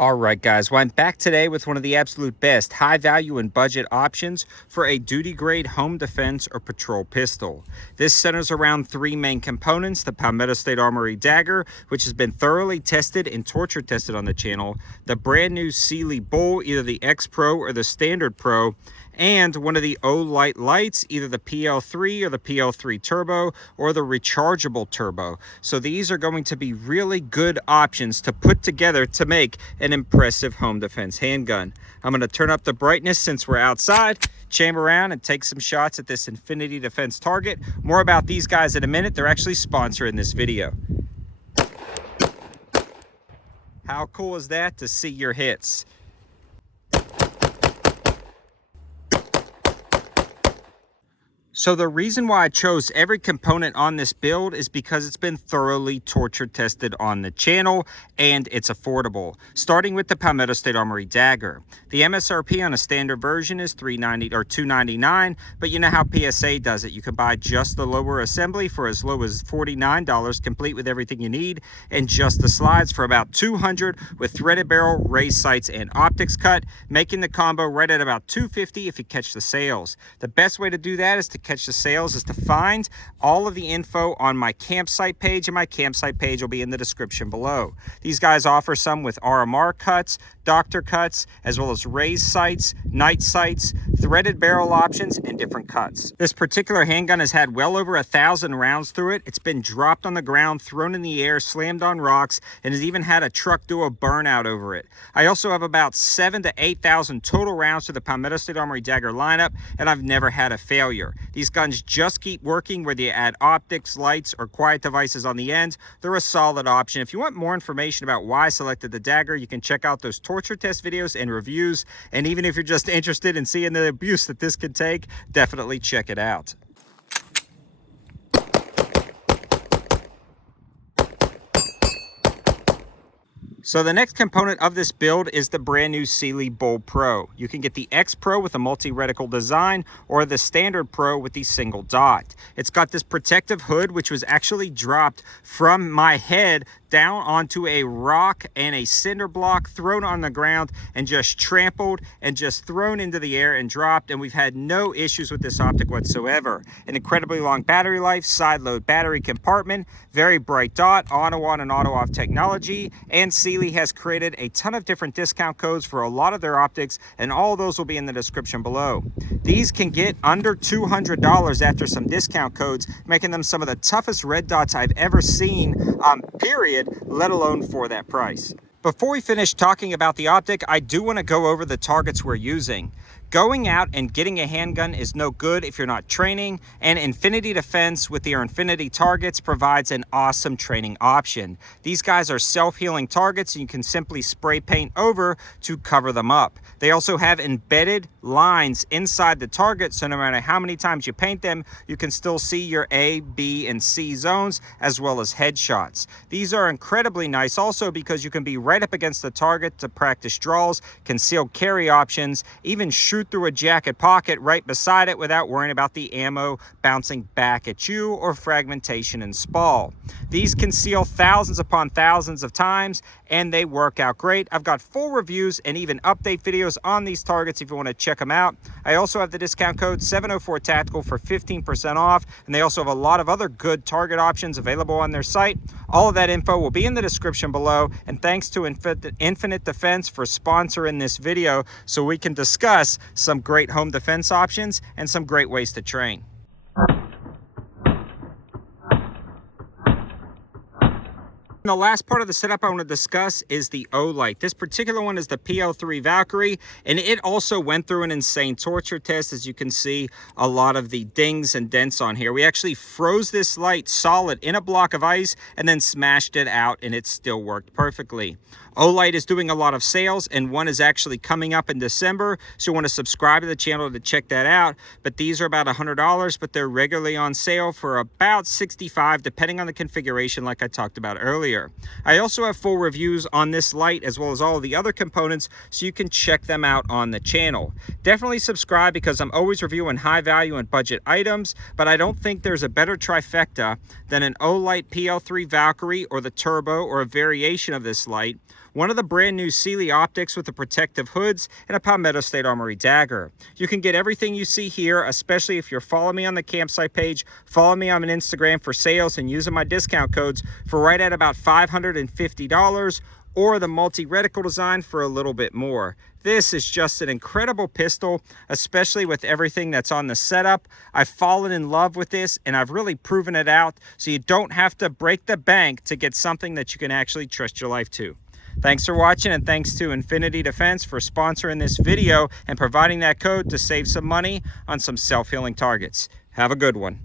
All right, guys. Well, I'm back today with one of the absolute best high value and budget options for a duty grade home defense or patrol pistol. This centers around three main components: the Palmetto State Armory dagger, which has been thoroughly tested and torture tested on the channel, the brand new CELY bowl, either the X Pro or the Standard Pro, and one of the Olight lights, either the PL3 or the PL3 Turbo or the rechargeable Turbo. So these are going to be really good options to put together to make an impressive home defense handgun. I'm going to turn up the brightness since we're outside, chamber around and take some shots at this Infinity Defense target. More about these guys in a minute. They're actually sponsoring this video. How cool is that to see your hits? So the reason why I chose every component on this build is because it's been thoroughly torture tested on the channel and it's affordable. Starting with the Palmetto State Armory dagger. The MSRP on a standard version is $390 or $299, but you know how PSA does it. You can buy just the lower assembly for as low as $49, complete with everything you need, and just the slides for about $200 with threaded barrel, raised sights, and optics cut, making the combo right at about $250 if you catch the sales. The best way to do that is to catch the sales is to find all of the info on my campsite page, and my campsite page will be in the description below. These guys offer some with RMR cuts, doctor cuts, as well as raised sights, night sights, threaded barrel options, and different cuts. This particular handgun has had well over 1,000 rounds through it. It's been dropped on the ground, thrown in the air, slammed on rocks, and has even had a truck do a burnout over it. I also have about 7,000 to 8,000 total rounds to the Palmetto State Armory dagger lineup, and I've never had a failure. These guns just keep working, whether you add optics, lights, or quiet devices on the end. They're a solid option. If you want more information about why I selected the dagger, you can check out those torture test videos and reviews. And even if you're just interested in seeing the abuse that this can take, definitely check it out. So the next component of this build is the brand new CELY Bowl Pro. You can get the X Pro with a multi-reticle design or the Standard Pro with the single dot. It's got this protective hood, which was actually dropped from my head down onto a rock and a cinder block, thrown on the ground and just trampled and just thrown into the air and dropped, and we've had no issues with this optic whatsoever. An incredibly long battery life, side load battery compartment, very bright dot, auto on and auto off technology, and CELY has created a ton of different discount codes for a lot of their optics, and all of those will be in the description below. These can get under $200 after some discount codes, making them some of the toughest red dots I've ever seen, period, let alone for that price. Before we finish talking about the optic, I do want to go over the targets we're using. Going out and getting a handgun is no good if you're not training, and Infinity Defense with their Infinity targets provides an awesome training option. These guys are self-healing targets and you can simply spray paint over to cover them up. They also have embedded lines inside the target, so no matter how many times you paint them, you can still see your A, B, and C zones as well as headshots. These are incredibly nice also because you can be right up against the target to practice draws, concealed carry options, even shoot through a jacket pocket right beside it without worrying about the ammo bouncing back at you or fragmentation and spall. These conceal thousands upon thousands of times and they work out great. I've got full reviews and even update videos on these targets if you want to check them out. I also have the discount code 704TACTICAL for 15% off, and they also have a lot of other good target options available on their site. All of that info will be in the description below, and thanks to Infinite Defense for sponsoring this video so we can discuss some great home defense options and some great ways to train. The last part of the setup I want to discuss is the Olight. This particular one is the PL3 Valkyrie, and it also went through an insane torture test. As you can see, a lot of the dings and dents on here. We actually froze this light solid in a block of ice and then smashed it out, and it still worked perfectly. Olight is doing a lot of sales, and one is actually coming up in December, so you want to subscribe to the channel to check that out. But these are about $100, but they're regularly on sale for about $65, depending on the configuration like I talked about earlier. I also have full reviews on this light as well as all of the other components, so you can check them out on the channel. Definitely subscribe because I'm always reviewing high value and budget items, but I don't think there's a better trifecta than an Olight PL3 Valkyrie or the Turbo or a variation of this light, one of the brand new CELY optics with the protective hoods, and a Palmetto State Armory dagger. You can get everything you see here, especially if you're following me on the campsite page, follow me on Instagram for sales, and using my discount codes for right at about $550, or the multi-reticle design for a little bit more. This is just an incredible pistol, especially with everything that's on the setup. I've fallen in love with this, and I've really proven it out, so you don't have to break the bank to get something that you can actually trust your life to. Thanks for watching, and thanks to Infinity Defense for sponsoring this video and providing that code to save some money on some self-healing targets. Have a good one.